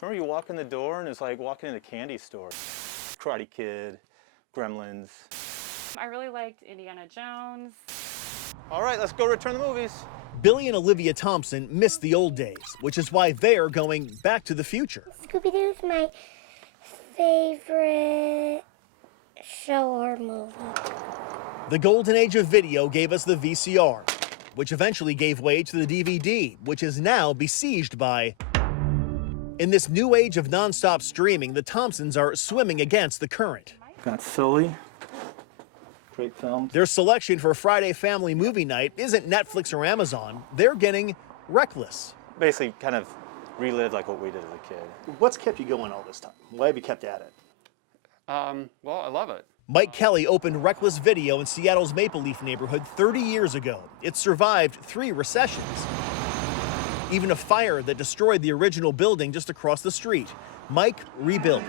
Remember you walk in the door and it's like walking in a candy store. Karate Kid, Gremlins. I really liked Indiana Jones. All right, let's go return the movies. Billy and Olivia Thompson miss the old days, which is why they're going back to the future. Scooby-Doo's my favorite show or movie. The golden age of video gave us the VCR, which eventually gave way to the DVD, which is now besieged by... In this new age of nonstop streaming, the Thompsons are swimming against the current. Got Silly. Great film. Their selection for Friday family movie night isn't Netflix or Amazon. They're getting Reckless. Basically kind of relived like what we did as a kid. What's kept you going all this time? Why have you kept at it? Well, I love it. Mike Kelley opened Reckless Video in Seattle's Maple Leaf neighborhood 30 years ago. It survived 3 recessions. Even a fire that destroyed the original building just across the street. Mike rebuilt.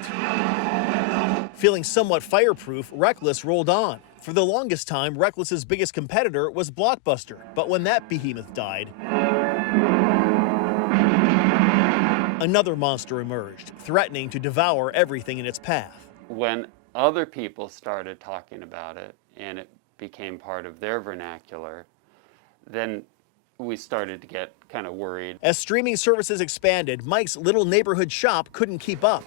Feeling somewhat fireproof, Reckless rolled on. For the longest time, Reckless's biggest competitor was Blockbuster. But when that behemoth died, another monster emerged, threatening to devour everything in its path. When other people started talking about it and it became part of their vernacular, then we started to get kind of worried. As streaming services expanded, Mike's little neighborhood shop couldn't keep up.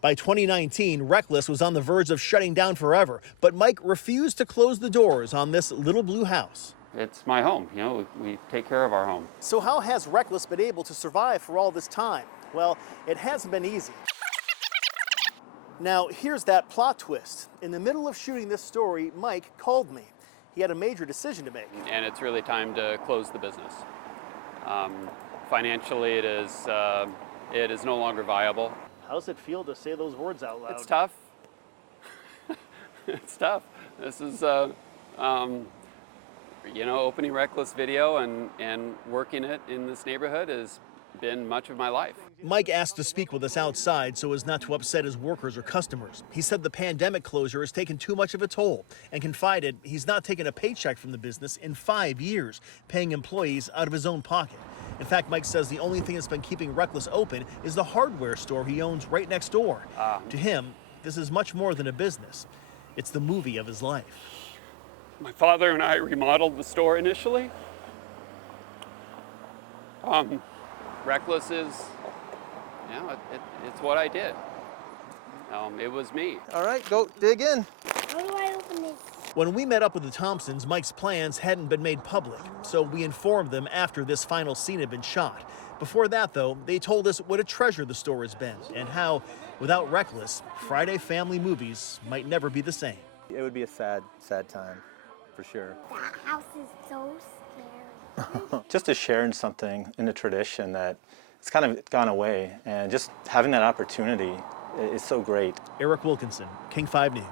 By 2019, Reckless was on the verge of shutting down forever, but Mike refused to close the doors on this little blue house. It's my home, you know, we take care of our home. So how has Reckless been able to survive for all this time? Well, it hasn't been easy. Now, here's that plot twist. In the middle of shooting this story, Mike called me. He had a major decision to make. And it's really time to close the business. Financially, it is no longer viable. How does it feel to say those words out loud? It's tough. It's tough. This is, you know, opening Reckless Video and working it in this neighborhood has been much of my life. Mike asked to speak with us outside so as not to upset his workers or customers. He said the pandemic closure has taken too much of a toll and confided he's not taken a paycheck from the business in 5 years, paying employees out of his own pocket. In fact, Mike says the only thing that's been keeping Reckless open is the hardware store he owns right next door. To him, this is much more than a business. It's the movie of his life. My father and I remodeled the store initially. Reckless is, you know, it's what I did. It was me. All right, go dig in. How do I open this? When we met up with the Thompsons, Mike's plans hadn't been made public, so we informed them after this final scene had been shot. Before that, though, they told us what a treasure the store has been and how, without Reckless, Friday family movies might never be the same. It would be a sad, sad time, for sure. That house is so scary. Just to share in something in a tradition that it's kind of gone away, and just having that opportunity is so great. Eric Wilkinson, King 5 News.